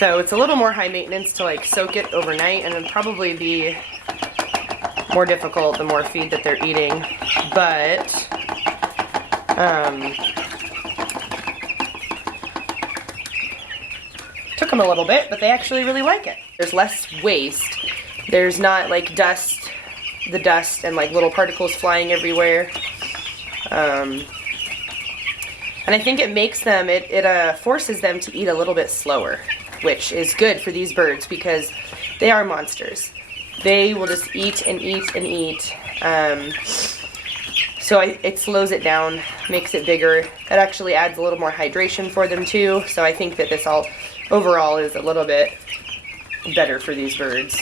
So it's a little more high maintenance to like soak it overnight, and then probably be more difficult the more feed that they're eating. But took them a little bit, but they actually really like it. There's less waste. There's not like the dust and like little particles flying everywhere. And I think it makes them, it forces them to eat a little bit slower, which is good for these birds because they are monsters. They will just eat and eat and eat. So it slows it down, makes it bigger. It actually adds a little more hydration for them too. So I think that this all overall is a little bit better for these birds.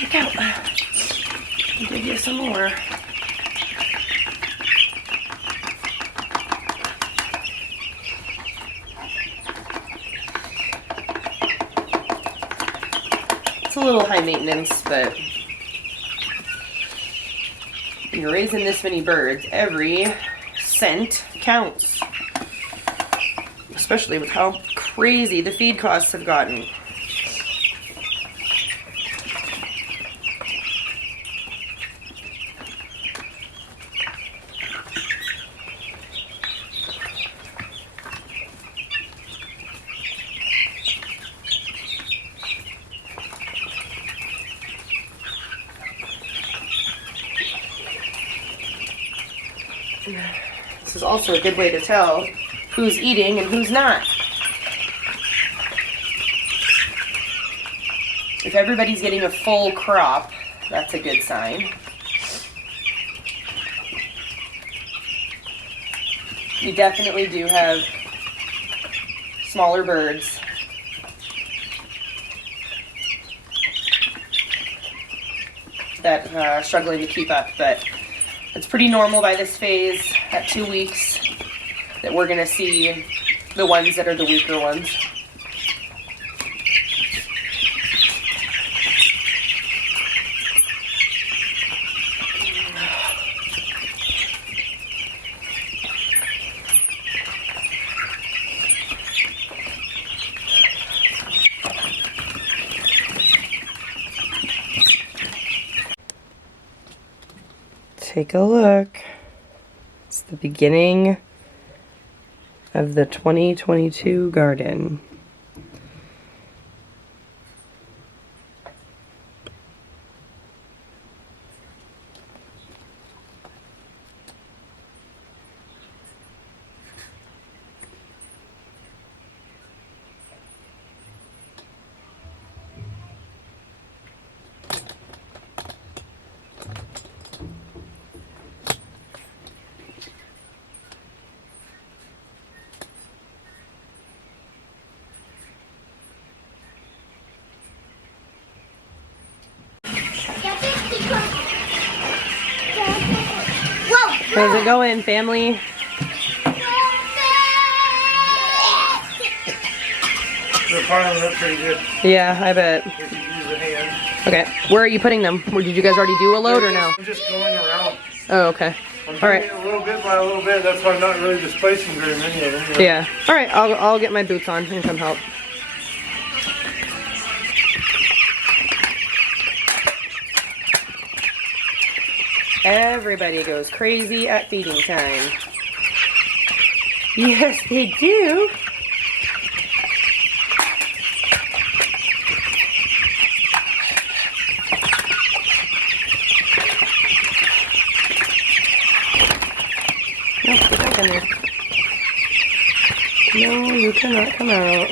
Look out. I'll give you some more. It's a little high maintenance, but when you're raising this many birds, every cent counts. Especially with how crazy the feed costs have gotten. This is also a good way to tell who's eating and who's not. If everybody's getting a full crop, that's a good sign. You definitely do have smaller birds. That are struggling to keep up, but it's pretty normal by this phase at 2 weeks that we're going to see the ones that are the weaker ones. Take a look. It's the beginning of the 2022 garden. How's it going, family? They're piling up pretty good. Yeah, I bet. We could use a hand. Okay, where are you putting them? Or did you guys already do a load or no? I'm just going around. Oh, okay. I'm All doing right. it a little bit by a little bit. That's why I'm not really displacing very many of them. You know? Yeah. All right, I'll get my boots on and come help. Everybody goes crazy at feeding time. Yes, they do. No, get back in there. No, you cannot come out.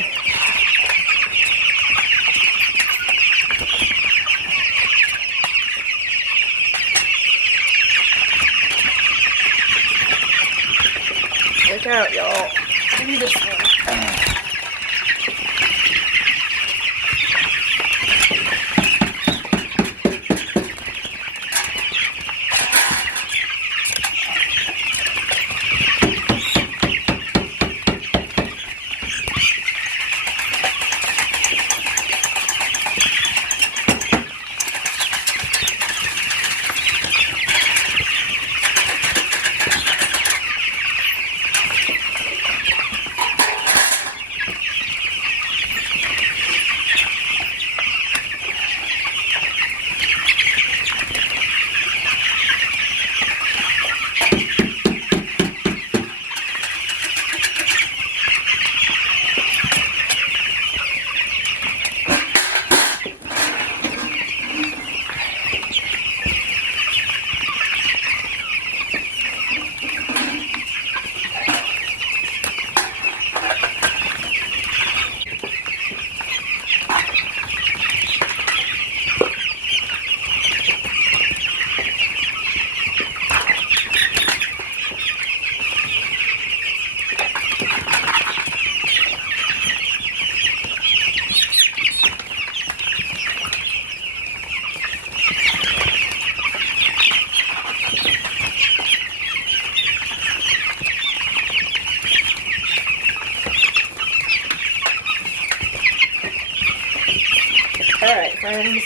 Look out, y'all. Give me this one. Alright, friends.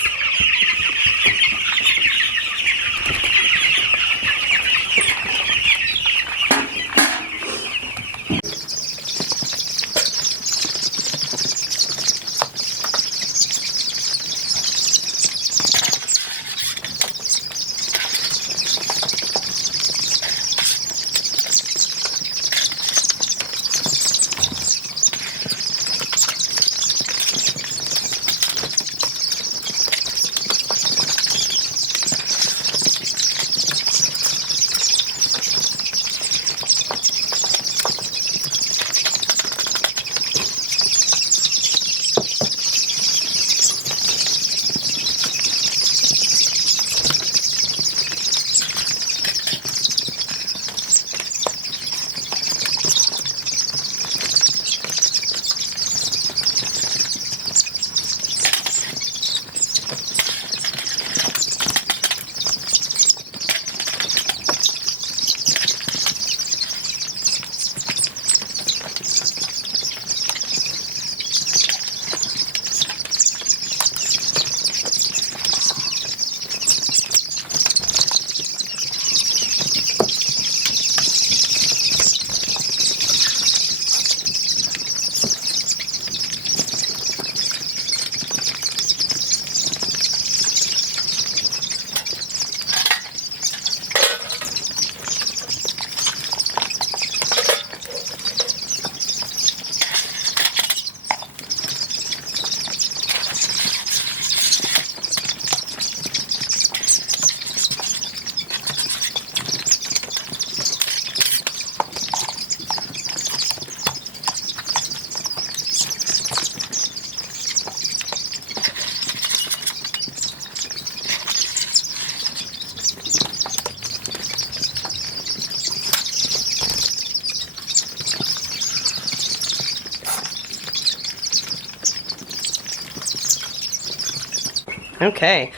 Okay,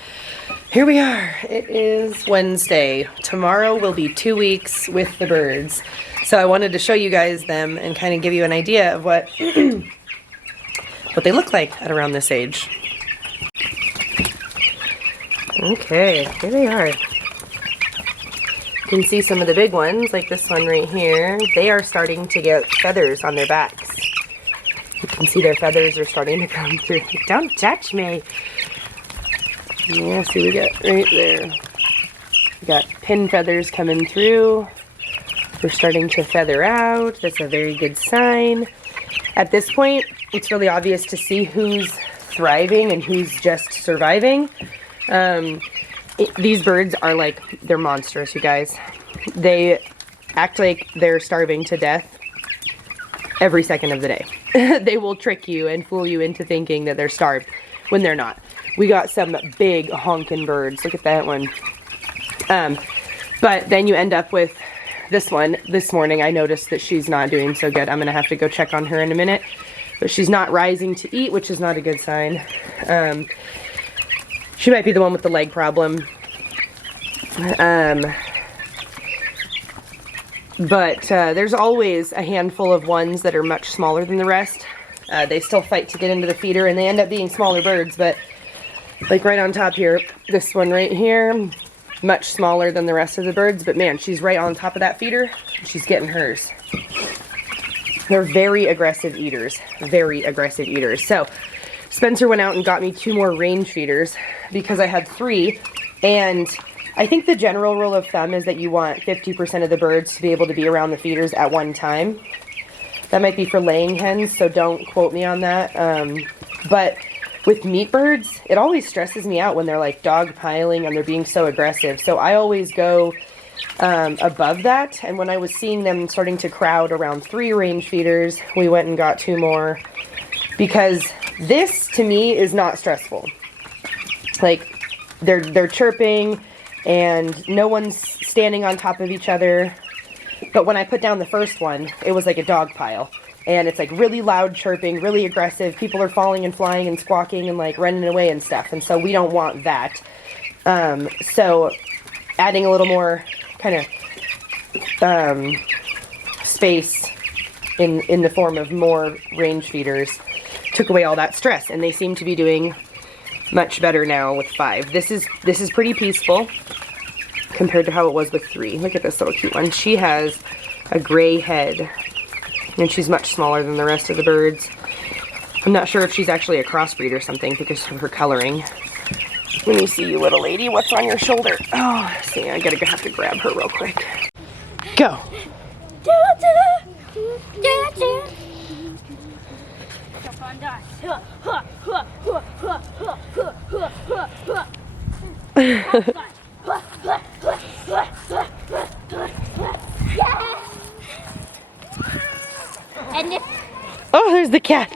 here we are. It is Wednesday. Tomorrow will be 2 weeks with the birds. So I wanted to show you guys them and kind of give you an idea of what what they look like at around this age. Okay, here they are. You can see some of the big ones, like this one right here. They are starting to get feathers on their backs. You can see their feathers are starting to come through. Don't touch me. Yeah, see, we got right there. We got pin feathers coming through. We're starting to feather out. That's a very good sign. At this point, it's really obvious to see who's thriving and who's just surviving. These birds are like, they're monsters, you guys. They act like they're starving to death every second of the day. They will trick you and fool you into thinking that they're starved when they're not. We got some big honking birds. Look at that one. But then you end up with this one. This morning I noticed that she's not doing so good. I'm going to have to go check on her in a minute. But she's not rising to eat, which is not a good sign. She might be the one with the leg problem. But there's always a handful of ones that are much smaller than the rest. They still fight to get into the feeder and they end up being smaller birds, but like right on top here, this one right here, much smaller than the rest of the birds, but man, she's right on top of that feeder. She's getting hers. They're very aggressive eaters, very aggressive eaters. So Spencer went out and got me 2 more range feeders because I had 3, and I think the general rule of thumb is that you want 50% of the birds to be able to be around the feeders at one time. That might be for laying hens, so don't quote me on that. But with meat birds, it always stresses me out when they're like dog piling and they're being so aggressive. So I always go above that. And when I was seeing them starting to crowd around 3 range feeders, we went and got 2 more. Because this, to me, is not stressful. Like, they're chirping and no one's standing on top of each other. But when I put down the first one, it was like a dog pile. And it's like really loud chirping, really aggressive. People are falling and flying and squawking and like running away and stuff. And so we don't want that. So adding a little more kind of space in the form of more range feeders took away all that stress. And they seem to be doing much better now with 5. This is pretty peaceful compared to how it was with 3. Look at this little cute one. She has a gray head, and she's much smaller than the rest of the birds. I'm not sure if she's actually a crossbreed or something because of her coloring. Let me see, you little lady. What's on your shoulder? Oh, see, I gotta have to grab her real quick. Go. Oh, there's the cat.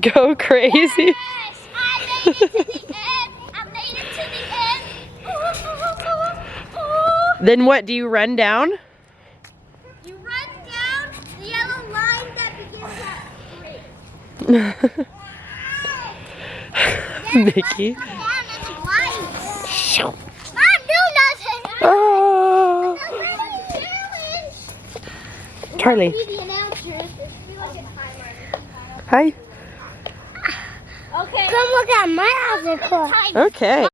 Go crazy. I made it to the end. I made it to the end. Then what, do you run down? You run down the yellow line that begins at 3. Mickey. Mom, do nothing. Oh. Charlie. Hi. Okay. Come look at my other car. Okay.